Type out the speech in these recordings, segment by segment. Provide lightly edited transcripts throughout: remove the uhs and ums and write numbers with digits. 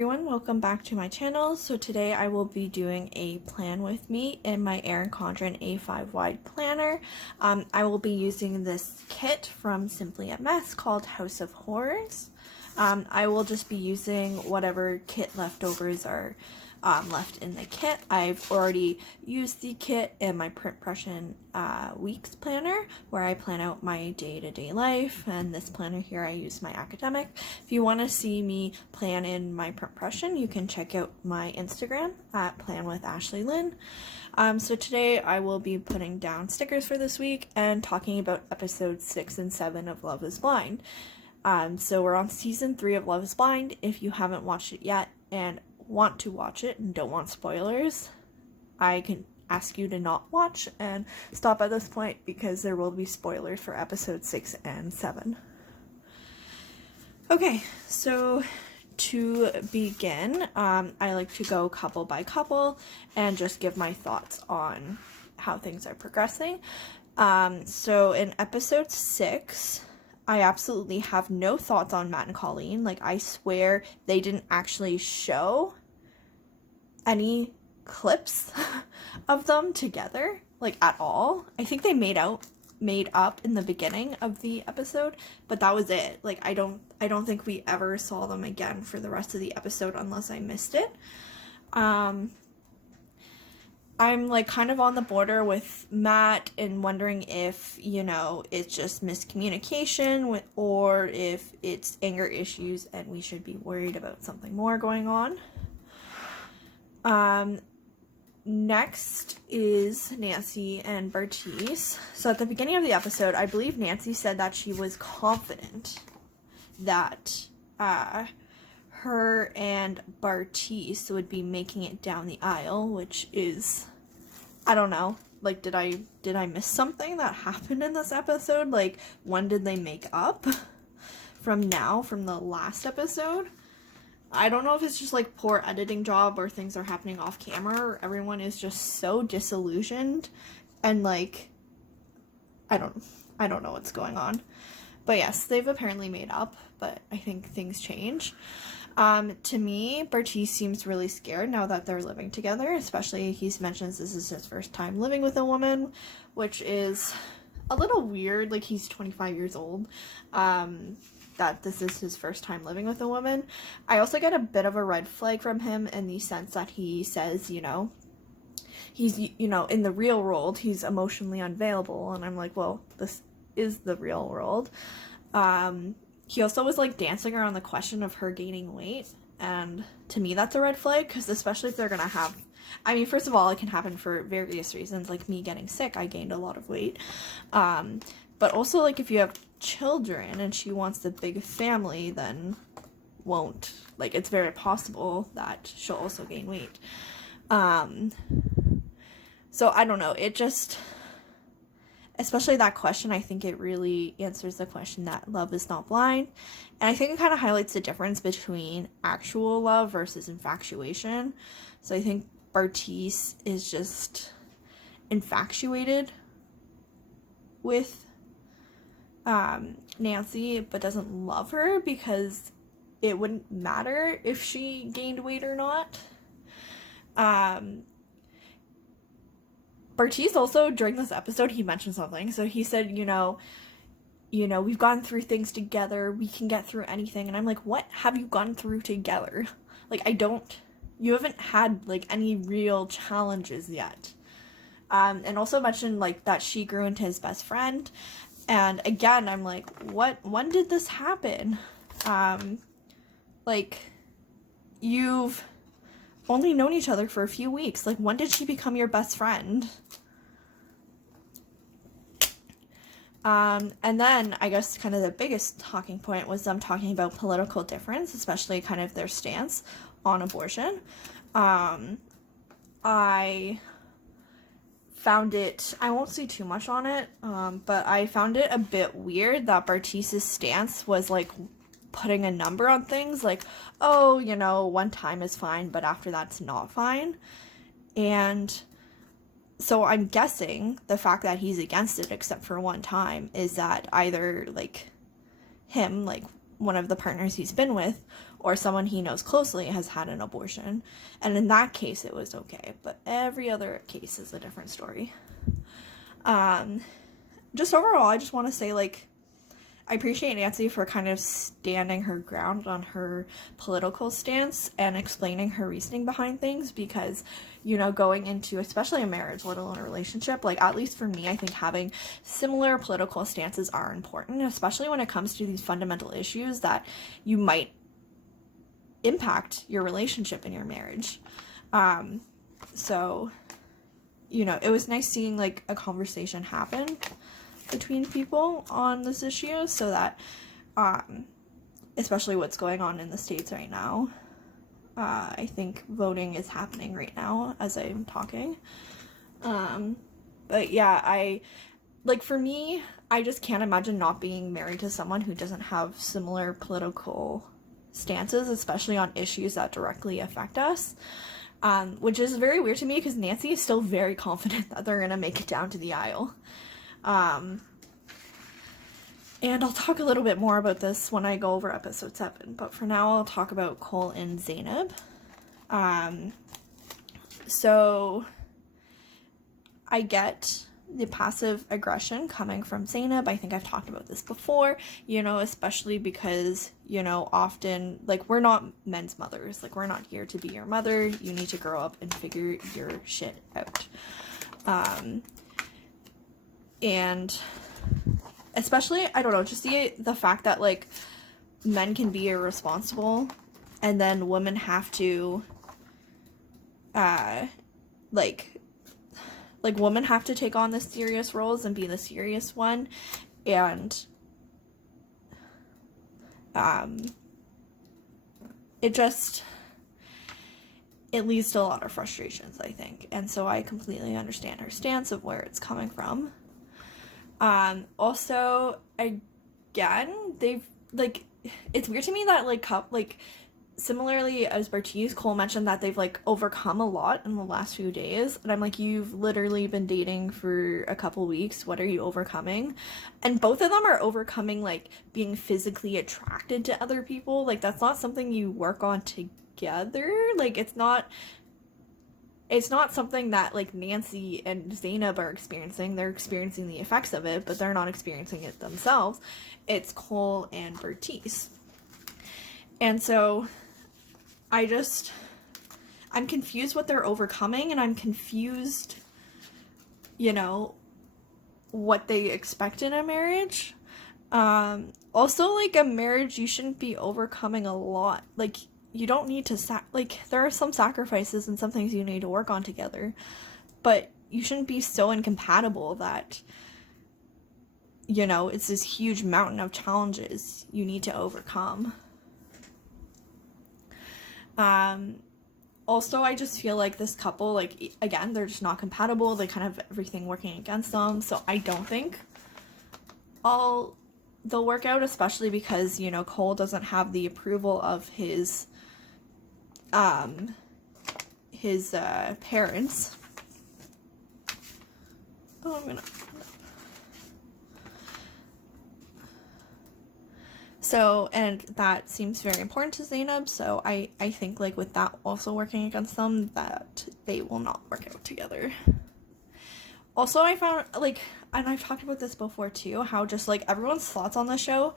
Everyone, welcome back to my channel. So today I will be doing a plan with me in my Erin Condren A5 wide planner. I will be using this kit from Simply a Mess called House of Horrors. I will just be using whatever kit leftovers are left in the kit. I've already used the kit in my print Prussian weeks planner where I plan out my day-to-day life, and this planner here I use my academic. If you want to see me plan in my print Prussian, you can check out my Instagram at Plan with Ashley Lynn. So today I will be putting down stickers for this week and talking about episodes 6 and 7 of Love is Blind. So we're on season 3 of Love is Blind. If you haven't watched it yet and want to watch it and don't want spoilers, I can ask you to not watch and stop at this point because there will be spoilers for episodes 6 and 7. Okay, so to begin, I like to go couple by couple and just give my thoughts on how things are progressing. So in episode 6, I absolutely have no thoughts on Matt and Colleen. Like, I swear they didn't actually show any clips of them together, like, at all. I think they made up in the beginning of the episode, but that was it. Like, I don't think we ever saw them again for the rest of the episode unless I missed it. I'm like kind of on the border with Matt and wondering if, you know, it's just miscommunication or if it's anger issues and we should be worried about something more going on. Next is Nancy and Bartise. So at the beginning of the episode, I believe Nancy said that she was confident that her and Bartise would be making it down the aisle, which is, I don't know, like, did I miss something that happened in this episode? Like, when did they make up from the last episode? I don't know if it's just like poor editing job or things are happening off camera or everyone is just so disillusioned and like, I don't know what's going on. But yes, they've apparently made up, but I think things change. To me, Bartise seems really scared now that they're living together, especially he mentions this is his first time living with a woman, which is a little weird. Like, he's 25 years old, that this is his first time living with a woman. I also get a bit of a red flag from him in the sense that he says, you know, he's, you know, in the real world, he's emotionally unavailable, and I'm like, well, this is the real world. He also was like dancing around the question of her gaining weight, and to me that's a red flag, because especially if they're gonna have, I mean, first of all, it can happen for various reasons, like me getting sick, I gained a lot of weight, but also, like, if you have children and she wants the big family, then it's very possible that she'll also gain weight. So I don't know, it just, especially that question, I think it really answers the question that love is not blind. And I think it kind of highlights the difference between actual love versus infatuation. So I think Bartise is just infatuated with Nancy, but doesn't love her because it wouldn't matter if she gained weight or not. Bartise also, during this episode, he mentioned something. So he said, you know, we've gone through things together, we can get through anything. And I'm like, what have you gone through together? Like, you haven't had, like, any real challenges yet. And also mentioned, like, that she grew into his best friend. And again, I'm like, when did this happen? Like, you've only known each other for a few weeks. Like, when did she become your best friend? And then I guess kind of the biggest talking point was them talking about political difference, especially kind of their stance on abortion. I found it, I won't say too much on it, but I found it a bit weird that Bartise's stance was like putting a number on things, like, oh, you know, one time is fine, but after that's not fine. And so I'm guessing the fact that he's against it except for one time is that either, like, him, like, one of the partners he's been with or someone he knows closely has had an abortion. And in that case, it was okay. But every other case is a different story. Just overall, I just want to say, like, I appreciate Nancy for kind of standing her ground on her political stance and explaining her reasoning behind things, because, you know, going into especially a marriage, let alone a relationship, like, at least for me, I think having similar political stances are important, especially when it comes to these fundamental issues that you might impact your relationship and your marriage. So, you know, it was nice seeing, like, a conversation happen between people on this issue, so that especially what's going on in the States right now, I think voting is happening right now as I'm talking. But yeah, for me, I just can't imagine not being married to someone who doesn't have similar political stances, especially on issues that directly affect us. Which is very weird to me, because Nancy is still very confident that they're gonna make it down to the aisle. And I'll talk a little bit more about this when I go over episode 7, but for now I'll talk about Cole and Zainab. So I get the passive aggression coming from Zainab. I think I've talked about this before, you know, especially because, you know, often, like, we're not men's mothers. Like, we're not here to be your mother. You need to grow up and figure your shit out. And especially, I don't know, just the fact that, like, men can be irresponsible and then women have to, women have to take on the serious roles and be the serious one, and, it leads to a lot of frustrations, I think, and so I completely understand her stance of where it's coming from. Also, again, they've, like, it's weird to me that, like, similarly as Bartiz, Cole mentioned that they've, like, overcome a lot in the last few days, and I'm like, you've literally been dating for a couple weeks, what are you overcoming? And both of them are overcoming, like, being physically attracted to other people. Like, that's not something you work on together. Like, it's not something that, like, Nancy and Zainab are experiencing. They're experiencing the effects of it, but they're not experiencing it themselves. It's Cole and Bartiz. And so I'm confused what they're overcoming, and I'm confused, you know, what they expect in a marriage. Also, like, a marriage, you shouldn't be overcoming a lot. Like, you don't need to, there are some sacrifices and some things you need to work on together, but you shouldn't be so incompatible that, you know, it's this huge mountain of challenges you need to overcome. Also, I just feel like this couple, like, again, they're just not compatible. They kind of have everything working against them, so I don't think they'll work out, especially because, you know, Cole doesn't have the approval of his parents. Oh, I'm gonna... So, and that seems very important to Zainab, so I think, like, with that also working against them, that they will not work out together. Also, I found, like, and I've talked about this before too, how just, like, everyone's thoughts on the show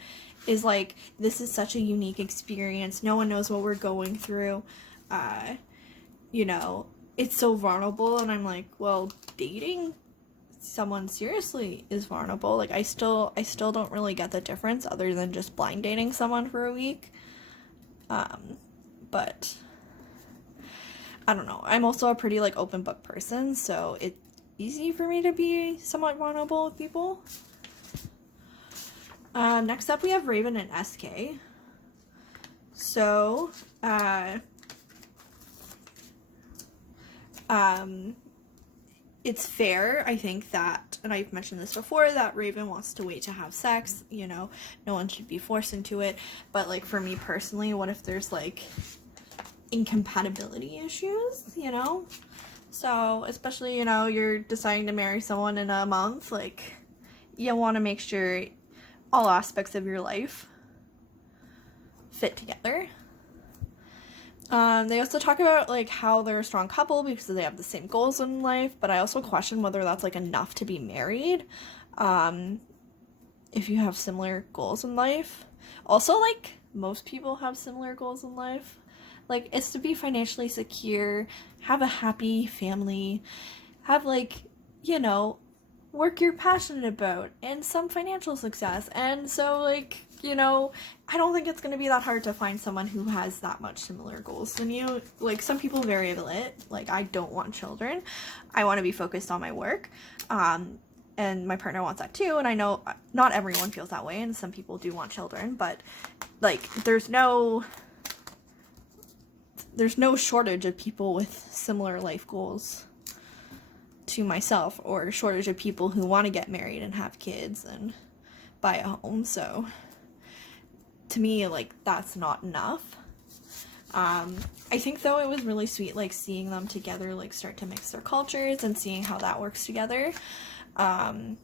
is, like, this is such a unique experience, no one knows what we're going through, you know, it's so vulnerable, and I'm like, well, dating someone seriously is vulnerable. Like, I still don't really get the difference other than just blind dating someone for a week. But I don't know. I'm also a pretty, like, open book person, so it's easy for me to be somewhat vulnerable with people. Next up we have Raven and SK. So, it's fair, I think, that, and I've mentioned this before, that Raven wants to wait to have sex, you know, no one should be forced into it, but, like, for me personally, what if there's, like, incompatibility issues, you know? So, especially, you know, you're deciding to marry someone in a month, like, you want to make sure all aspects of your life fit together. They also talk about, like, how they're a strong couple because they have the same goals in life, but I also question whether that's, like, enough to be married, if you have similar goals in life. Also, like, most people have similar goals in life. Like, it's to be financially secure, have a happy family, have, like, you know, work you're passionate about, and some financial success. And so, like, you know, I don't think it's going to be that hard to find someone who has that much similar goals than you. Like, some people vary a bit. Like, I don't want children. I want to be focused on my work. And my partner wants that too. And I know not everyone feels that way, and some people do want children, but, like, there's no shortage of people with similar life goals to myself, or shortage of people who want to get married and have kids and buy a home. So to me, like, that's not enough. I think, though, it was really sweet, like, seeing them together, like, start to mix their cultures and seeing how that works together. I've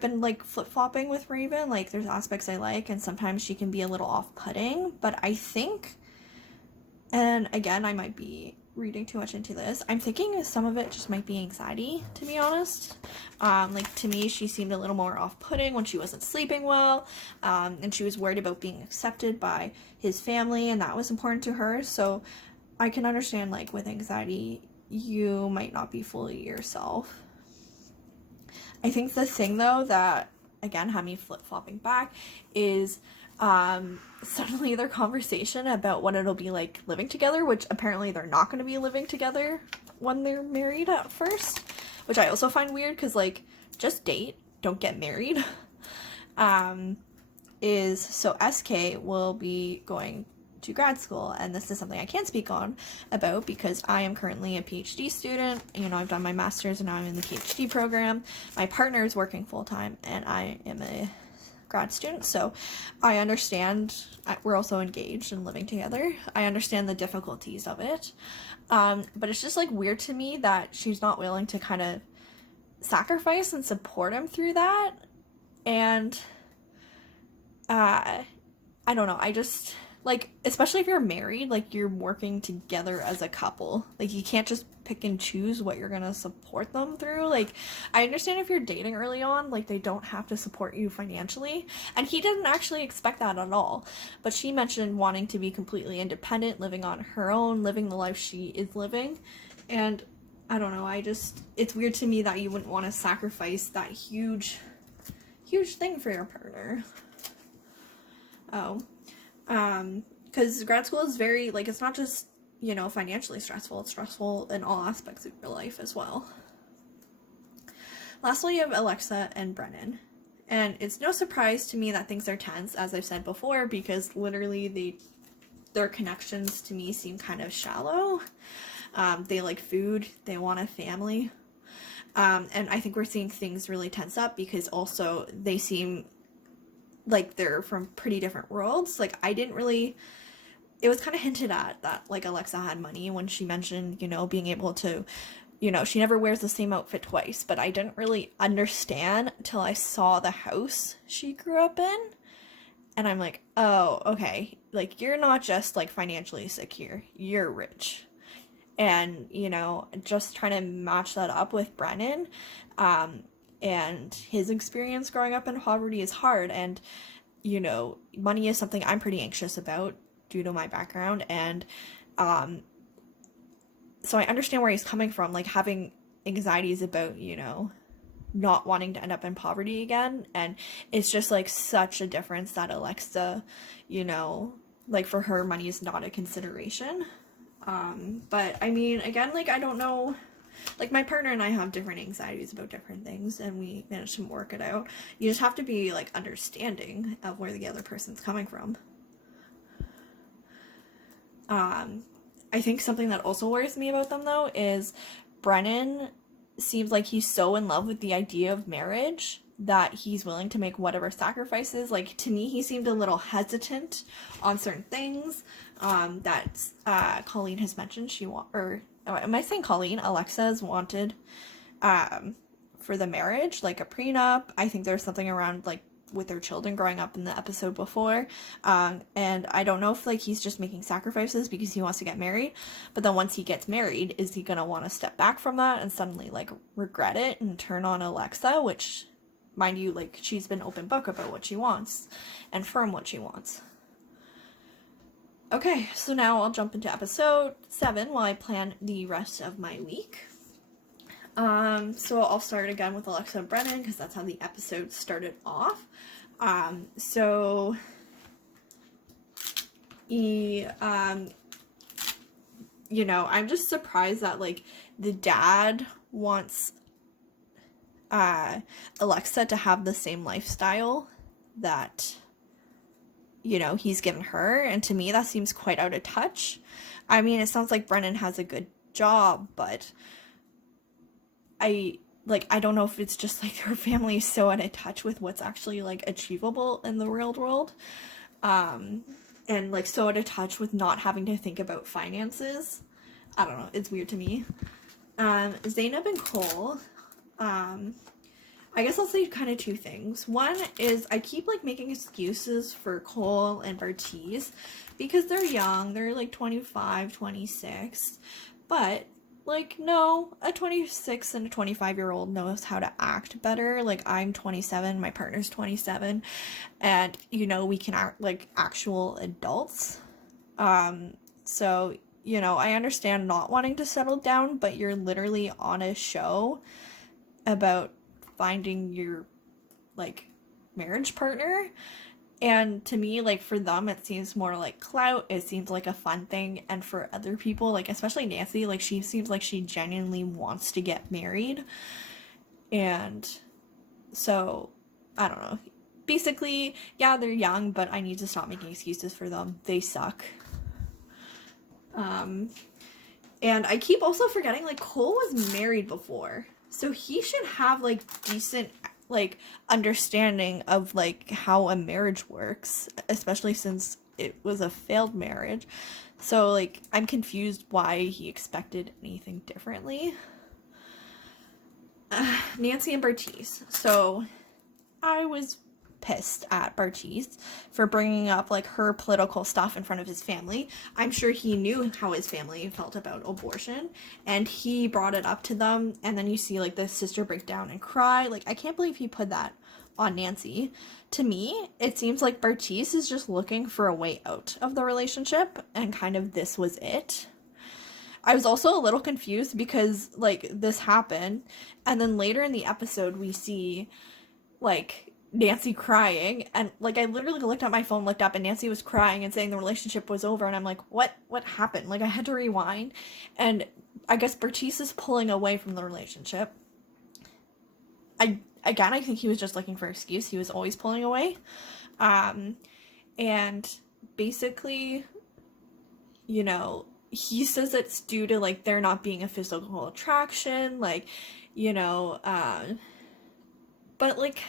been, like, flip-flopping with Raven. Like, there's aspects I like, and sometimes she can be a little off-putting, but I think, and again, I might be reading too much into this, I'm thinking some of it just might be anxiety, to be honest. Like, to me, she seemed a little more off-putting when she wasn't sleeping well, and she was worried about being accepted by his family, and that was important to her. So I can understand, like, with anxiety, you might not be fully yourself. I think the thing, though, that, again, had me flip-flopping back is suddenly their conversation about what it'll be like living together, which apparently they're not going to be living together when they're married at first, which I also find weird because, like, just date, don't get married. So SK will be going to grad school, and this is something I can't speak on about because I am currently a PhD student. You know, I've done my master's and now I'm in the PhD program. My partner is working full-time and I am a grad student, so I understand. We're also engaged and living together. I understand the difficulties of it, but it's just, like, weird to me that she's not willing to kind of sacrifice and support him through that. And I don't know, I just, like, especially if you're married, like, you're working together as a couple. Like, you can't just pick and choose what you're gonna support them through. Like, I understand if you're dating early on, like, they don't have to support you financially. And he didn't actually expect that at all. But she mentioned wanting to be completely independent, living on her own, living the life she is living. And I don't know, it's weird to me that you wouldn't want to sacrifice that huge thing for your partner. Because grad school is very, like, it's not just, you know, financially stressful, it's stressful in all aspects of your life as well. Lastly, you have Alexa and Brennan. And it's no surprise to me that things are tense, as I've said before, because literally their connections to me seem kind of shallow. They like food, they want a family. And I think we're seeing things really tense up because also they seem like they're from pretty different worlds. Like, it was kind of hinted at that, like, Alexa had money when she mentioned, you know, being able to, you know, she never wears the same outfit twice, but I didn't really understand till I saw the house she grew up in, and I'm like, oh, okay, like, you're not just, like, financially secure, you're rich. And, you know, just trying to match that up with Brennan, and his experience growing up in poverty is hard, and, you know, money is something I'm pretty anxious about due to my background, and so I understand where he's coming from, like, having anxieties about, you know, not wanting to end up in poverty again. And it's just, like, such a difference that Alexa, you know, like, for her, money is not a consideration. But I mean, again, like, I don't know, like, my partner and I have different anxieties about different things, and we managed to work it out. You just have to be, like, understanding of where the other person's coming from. I think something that also worries me about them, though, is Brennan seems like he's so in love with the idea of marriage that he's willing to make whatever sacrifices. Like, to me, he seemed a little hesitant on certain things that Colleen has mentioned am I saying Colleen? Alexa has wanted for the marriage, like a prenup. I think there's something around, like, with their children growing up in the episode before. And I don't know if like he's just making sacrifices because he wants to get married, but then once he gets married, is he gonna want to step back from that and suddenly like regret it and turn on Alexa, which, mind you, like she's been open book about what she wants and firm what she wants. Okay, so now I'll jump into episode 7 while I plan the rest of my week. So I'll start again with Alexa and Brennan because that's how the episode started off. So he, you know, I'm just surprised that like the dad wants Alexa to have the same lifestyle that, you know, he's given her, and to me that seems quite out of touch. I mean, it sounds like Brennan has a good job, but I don't know if it's just like her family is so out of touch with what's actually like achievable in the real world, and like so out of touch with not having to think about finances. I don't know, it's weird to me. Zainab and Cole, I guess I'll say kind of two things. One is I keep like making excuses for Cole and Bartiz because they're young. They're like 25, 26. But like, no, a 26 and a 25-year-old knows how to act better. Like, I'm 27, my partner's 27, and you know, we can act like actual adults. So, you know, I understand not wanting to settle down, but you're literally on a show about finding your like marriage partner, and to me, like for them it seems more like clout, it seems like a fun thing, and for other people, like especially Nancy, like she seems like she genuinely wants to get married. And so I don't know, basically, yeah, they're young, but I need to stop making excuses for them. They suck. And I keep also forgetting like Cole was married before, so he should have like decent like understanding of like how a marriage works, especially since it was a failed marriage. So like I'm confused why he expected anything differently. Nancy and Bartiz. So I was pissed at Bartiz for bringing up like her political stuff in front of his family. I'm sure he knew how his family felt about abortion, and he brought it up to them, and then you see like the sister break down and cry. Like, I can't believe he put that on Nancy. To me, it seems like Bartiz is just looking for a way out of the relationship, and kind of this was it. I was also a little confused because like this happened, and then later in the episode we see like Nancy crying, and like I literally looked at my phone, looked up, and Nancy was crying and saying the relationship was over, and I'm like, what happened? Like I had to rewind, and I guess Bartiz is pulling away from the relationship. I think he was just looking for an excuse. He was always pulling away. And basically, you know, he says it's due to like there not being a physical attraction, like, you know, but like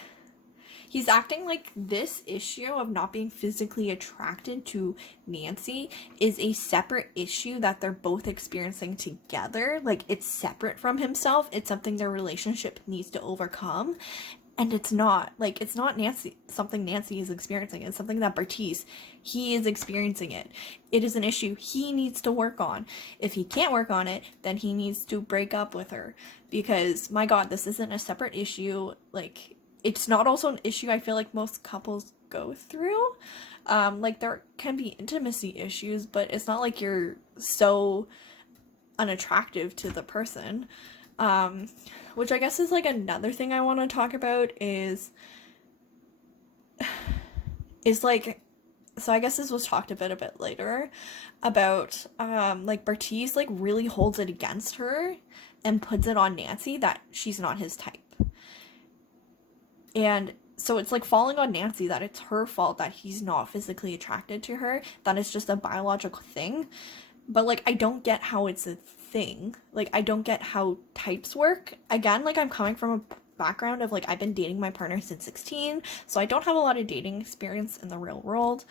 he's acting like this issue of not being physically attracted to Nancy is a separate issue that they're both experiencing together. Like, it's separate from himself. It's something their relationship needs to overcome. And it's not. Like, it's not something Nancy is experiencing. It's something that Bartiz, he is experiencing it. It is an issue he needs to work on. If he can't work on it, then he needs to break up with her. Because, my God, this isn't a separate issue. Like, it's not also an issue I feel like most couples go through. Like, there can be intimacy issues, but it's not like you're so unattractive to the person. Which I guess is like another thing I want to talk about is like, so I guess this was talked a bit later about like Bartiz like really holds it against her and puts it on Nancy that she's not his type. And so it's like falling on Nancy that it's her fault that he's not physically attracted to her, that it's just a biological thing. But like, I don't get how it's a thing. Like, I don't get how types work. Again, like, I'm coming from a background of like I've been dating my partner since 16, so I don't have a lot of dating experience in the real world.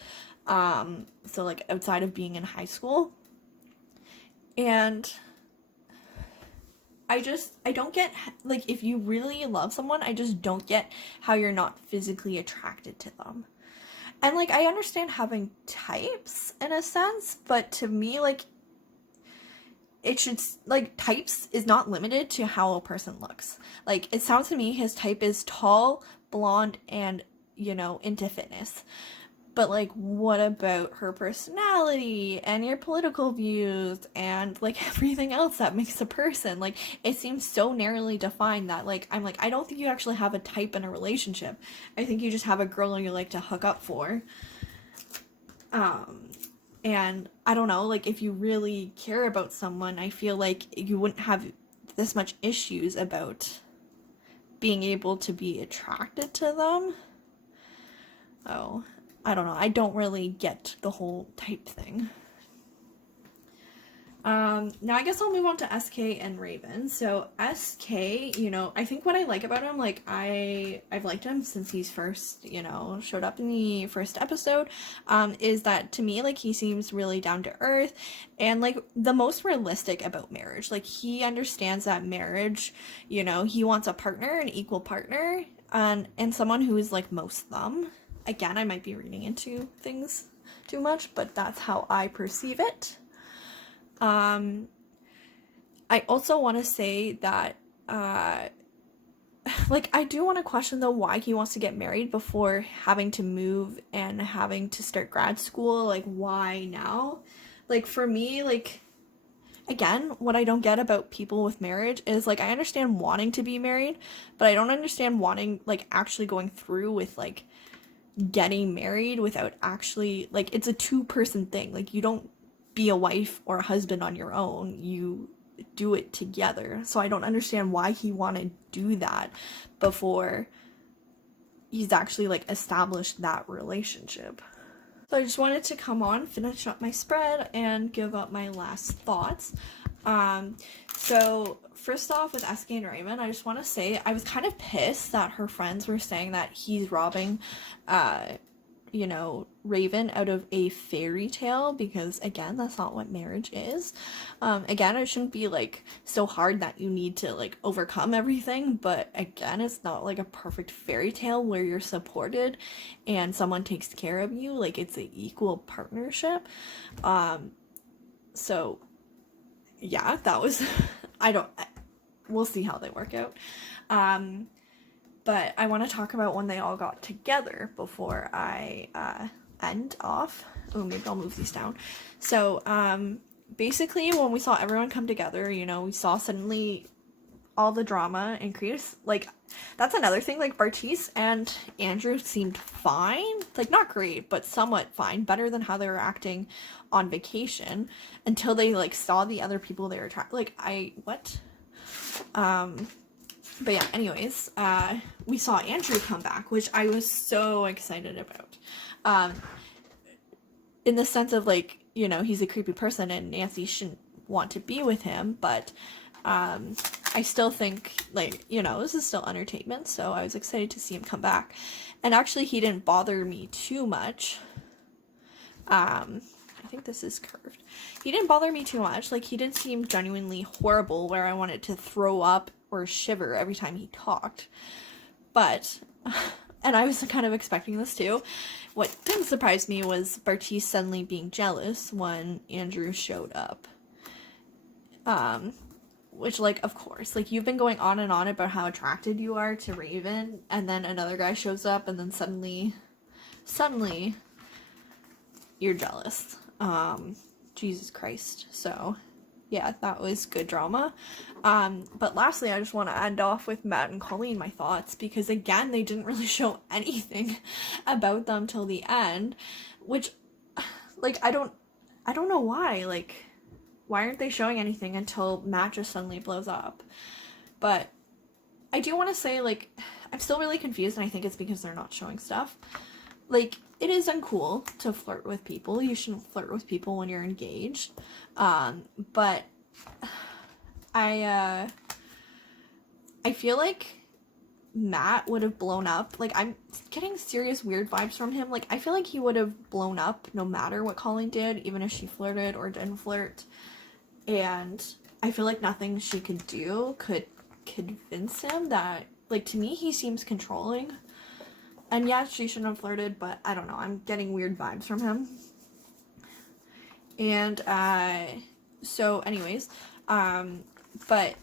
So like outside of being in high school. And I don't get, like, if you really love someone, I just don't get how you're not physically attracted to them. And, like, I understand having types in a sense, but to me, like, it should, like, types is not limited to how a person looks. Like, it sounds to me his type is tall, blonde, and, you know, into fitness. But, like, what about her personality and your political views and, like, everything else that makes a person? Like, it seems so narrowly defined that, like, I'm like, I don't think you actually have a type in a relationship. I think you just have a girl you like to hook up for. And I don't know, like, if you really care about someone, I feel like you wouldn't have this much issues about being able to be attracted to them. Oh. I don't know. I don't really get the whole type thing. Now I guess I'll move on to SK and Raven. So SK, you know, I think what I like about him, like I've liked him since he's first, you know, showed up in the first episode, is that to me, like, he seems really down to earth and, like, the most realistic about marriage. Like, he understands that marriage, you know, he wants a partner, an equal partner, and someone who is like most them. Again, I might be reading into things too much, but that's how I perceive it. I also want to say that, like, I do want to question, though, why he wants to get married before having to move and having to start grad school. Like, why now? Like, for me, like, again, what I don't get about people with marriage is, like, I understand wanting to be married, but I don't understand wanting, like, actually going through with, like, getting married without actually, like, it's a two-person thing. Like, you don't be a wife or a husband on your own, you do it together. So I don't understand why he wanted to do that before he's actually, like, established that relationship. So I just wanted to come on, finish up my spread, and give up my last thoughts. So first off, with SK and Raymond, I just want to say I was kind of pissed that her friends were saying that he's robbing, you know, Raven out of a fairy tale, because again, that's not what marriage is. Again, it shouldn't be, like, so hard that you need to, like, overcome everything, but again, it's not like a perfect fairy tale where you're supported and someone takes care of you. Like, it's an equal partnership. So yeah, that was we'll see how they work out. But I want to talk about when they all got together before I end off. Oh, maybe I'll move these down. So basically, when we saw everyone come together, you know, we saw suddenly all the drama increase. Like, that's another thing. Like, Bartice and Andrew seemed fine. Like, not great, but somewhat fine. Better than how they were acting on vacation until they, like, saw the other people they were what? But yeah, anyways, we saw Andrew come back, which I was so excited about. In the sense of, like, you know, he's a creepy person and Nancy shouldn't want to be with him, but I still think, like, you know, this is still entertainment, so I was excited to see him come back. And actually, he didn't bother me too much. I think this is curved. He didn't bother me too much. Like, he didn't seem genuinely horrible where I wanted to throw up or shiver every time he talked. But, and I was kind of expecting this too, what didn't surprise me was Bartice suddenly being jealous when Andrew showed up. Which, like, of course, like, you've been going on and on about how attracted you are to Raven, and then another guy shows up, and then suddenly, you're jealous. Jesus Christ. So, yeah, that was good drama. But lastly, I just want to end off with Matt and Colleen, my thoughts, because again, they didn't really show anything about them till the end, which, like, I don't know why. Like, why aren't they showing anything until Matt just suddenly blows up? But I do want to say, like, I'm still really confused, and I think it's because they're not showing stuff. Like, it is uncool to flirt with people. You shouldn't flirt with people when you're engaged. But I feel like Matt would have blown up. Like, I'm getting serious weird vibes from him. Like, I feel like he would have blown up no matter what Colleen did, even if she flirted or didn't flirt. And I feel like nothing she could do could convince him that, like, to me, he seems controlling. And yeah, she shouldn't have flirted, but I don't know. I'm getting weird vibes from him. And, so anyways, but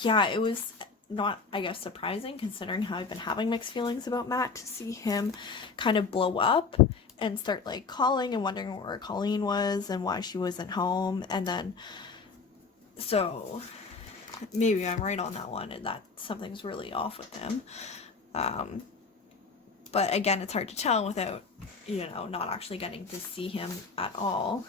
yeah, it was not, I guess, surprising considering how I've been having mixed feelings about Matt, to see him kind of blow up and start, like, calling and wondering where Colleen was and why she wasn't home. And then, so maybe I'm right on that one and that something's really off with him. But again, it's hard to tell without, you know, not actually getting to see him at all.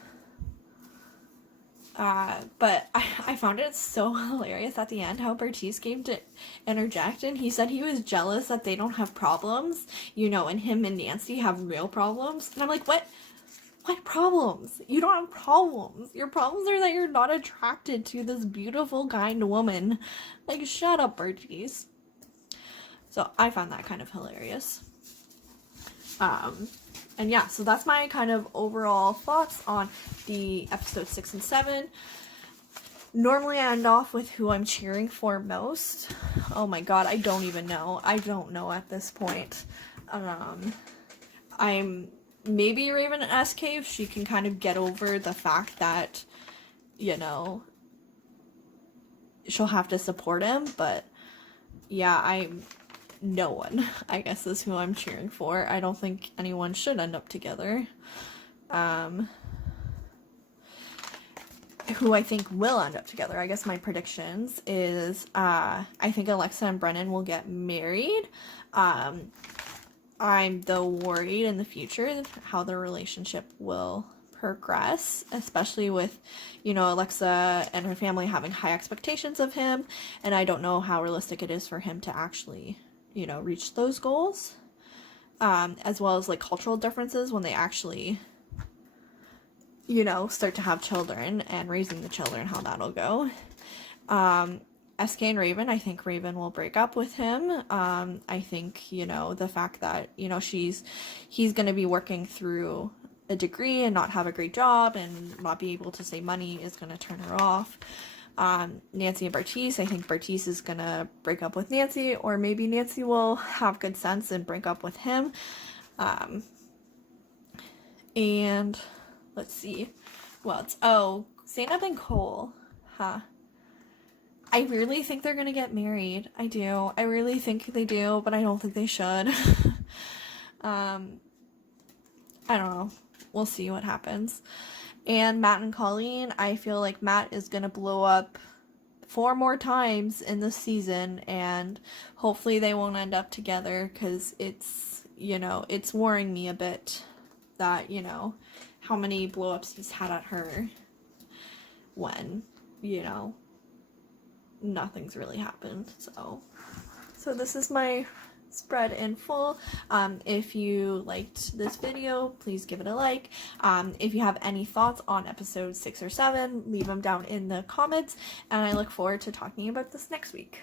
But I found it so hilarious at the end how Bertice came to interject, and he said he was jealous that they don't have problems, you know, and him and Nancy have real problems. And I'm like, what problems? You don't have problems. Your problems are that you're not attracted to this beautiful, kind woman. Like, shut up, Bertice. So I found that kind of hilarious. And yeah, so that's my kind of overall thoughts on the episode 6 and 7. Normally I end off with who I'm cheering for most. Oh my god, I don't even know. I don't know at this point. I'm maybe Raven and SK if she can kind of get over the fact that, you know, she'll have to support him, but yeah, no one, I guess, is who I'm cheering for. I don't think anyone should end up together. Who I think will end up together, I guess my predictions is, I think Alexa and Brennan will get married. I'm though worried in the future how their relationship will progress, especially with, you know, Alexa and her family having high expectations of him, and I don't know how realistic it is for him to actually, you know, reach those goals, as well as, like, cultural differences when they actually, you know, start to have children and raising the children, how that'll go. SK and Raven, I think Raven will break up with him. I think, you know, the fact that, you know, he's going to be working through a degree and not have a great job and not be able to save money is going to turn her off. Nancy and Bertice, I think Bertice is going to break up with Nancy, or maybe Nancy will have good sense and break up with him. And let's see. Zainab and Cole. I really think they're gonna get married. I do. I really think they do, but I don't think they should. I don't know. We'll see what happens. And Matt and Colleen, I feel like Matt is gonna blow up 4 more times in this season, and hopefully they won't end up together, because it's, you know, it's worrying me a bit that, you know, how many blow-ups he's had at her when, you know, nothing's really happened. So this is my spread in full. If you liked this video, please give it a like. If you have any thoughts on episode 6 or 7, leave them down in the comments, and I look forward to talking about this next week.